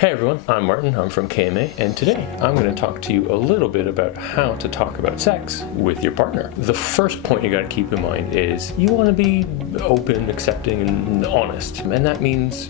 Hey everyone, I'm Martin, I'm from KMA, and today I'm going to talk to you a little bit about how to talk about sex with your partner. The first point you got to keep in mind is you want to be open, accepting, and honest. And that means,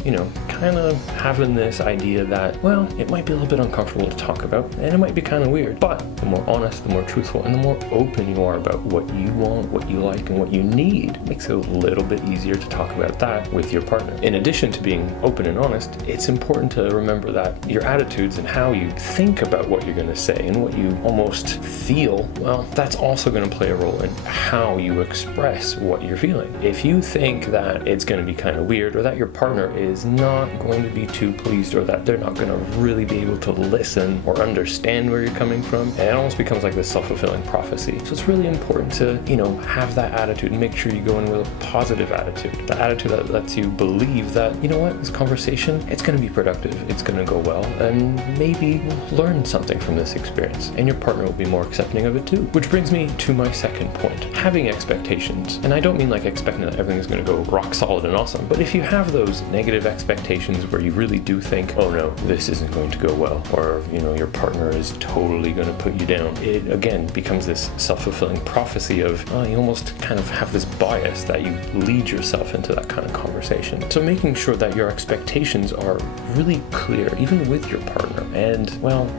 kind of having this idea that, well, it might be a little bit uncomfortable to talk about, and it might be kind of weird, but the more honest, the more truthful, and the more open you are about what you want, what you like, and what you need, it makes it a little bit easier to talk about that with your partner. In addition to being open and honest, it's important to remember that your attitudes and how you think about what you're going to say and what you almost feel, well, that's also going to play a role in how you express what you're feeling. If you think that it's going to be kind of weird, or that your partner is not going to be too pleased, or that they're not going to really be able to listen or understand where you're coming from, it almost becomes like this self-fulfilling prophecy. So it's really important to, have that attitude and make sure you go in with a positive attitude. The attitude that lets you believe that, this conversation, it's going to be productive, it's going to go well, and maybe learn something from this experience, and your partner will be more accepting of it too. Which brings me to my second point, having expectations. And I don't mean like expecting that everything is going to go rock solid and awesome, but if you have those negative expectations where you really do think, oh no, this isn't going to go well, or your partner is totally going to put you down, it again becomes this self-fulfilling prophecy of you almost kind of have this bias that you lead yourself into that kind of conversation. So making sure that your expectations are really clear, even with your partner, and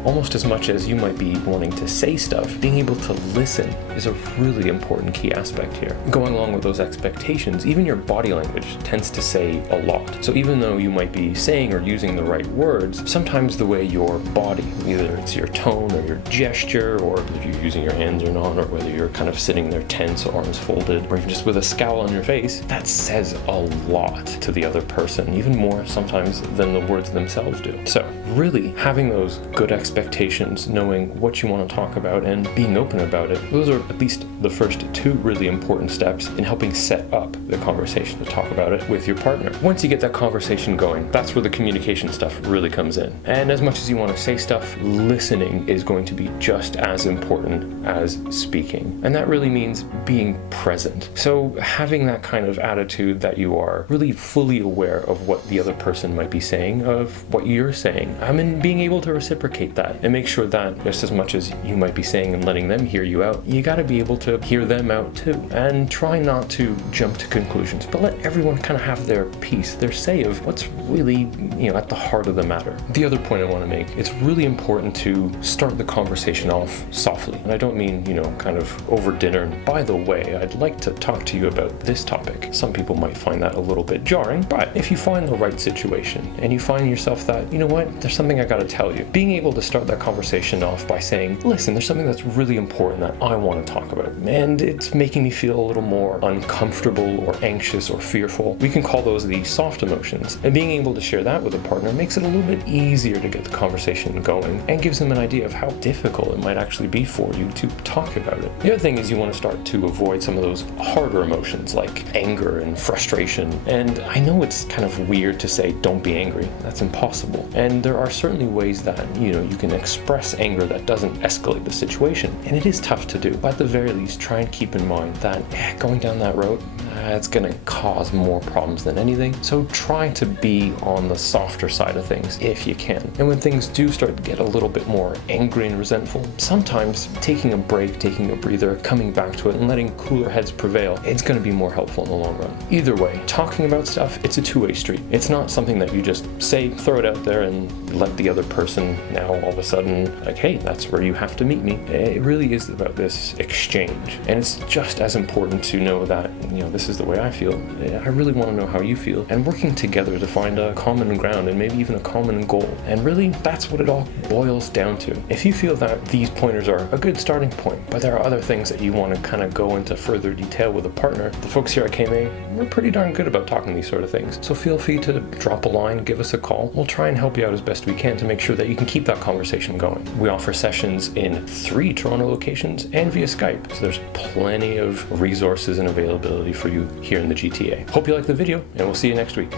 almost as much as you might be wanting to say stuff, being able to listen is a really important key aspect here. Going along with those expectations, even your body language tends to say a lot. So even though you might be saying or using the right words, sometimes the way your body, either it's your tone or your gesture, or if you're using your hands or not, or whether you're kind of sitting there tense, arms folded, or even just with a scowl on your face, that says a lot to the other person, even more sometimes than the words themselves do. So really having those good expectations, knowing what you want to talk about, and being open about it, those are at least the first two really important steps in helping set up the conversation to talk about it with your partner. Once you get that conversation going, that's where the communication stuff really comes in. And as much as you want to say stuff, listening is going to be just as important as speaking. And that really means being present. So having that kind of attitude that you are really fully aware of what the other person might be saying, of what you're saying, and being able to reciprocate that and make sure that just as much as you might be saying and letting them hear you out, you got to be able to hear them out too. And try not to jump to conclusions, but let everyone kind of have their piece, their say of what's really, at the heart of the matter. The other point I want to make, it's really important to start the conversation off softly. And I don't mean, kind of over dinner. And by the way, I'd like to talk to you about this topic. Some people might find that a little bit jarring, but if you find the right situation and you find yourself that, there's something I got to tell you, being able to start that conversation off by saying, listen, there's something that's really important that I want to talk about, and it's making me feel a little more uncomfortable or anxious or fearful. We can call those the soft emotions, and being able to share that with a partner makes it a little bit easier to get the conversation going and gives them an idea of how difficult it might actually be for you to talk about it. The other thing is you want to start to avoid some of those harder emotions like anger and frustration. And I know it's kind of weird to say don't be angry. That's impossible. And there are certainly ways that, you can express anger that doesn't escalate the situation. And it is tough to do. But at the very least, try and keep in mind that going down that road, it's going to cause more problems than anything. So try to be on the softer side of things if you can. And when things do start to get a little bit more angry and resentful, sometimes taking a break, taking a breather, coming back to it, and letting cooler heads prevail, it's going to be more helpful in the long run. Either way, talking about stuff, it's a two-way street. It's not something that you just say, throw it out there, and let the other person now all of a sudden, like, hey, that's where you have to meet me. It really is about this exchange. And it's just as important to know that, this is the way I feel. I really want to know how you feel. And working together to find a common ground and maybe even a common goal. And really, that's what it all boils down to. If you feel that these pointers are a good starting point, but there are other things that you want to kind of go into further detail with a partner, the folks here at KMA, we're pretty darn good about talking these sort of things. So feel free to drop a line, give us a call. We'll try and help you out as best we can to make sure that you can keep that conversation going. We offer sessions in 3 Toronto locations and via Skype. So there's plenty of resources and availability for you here in the GTA. Hope you like the video, and we'll see you next week.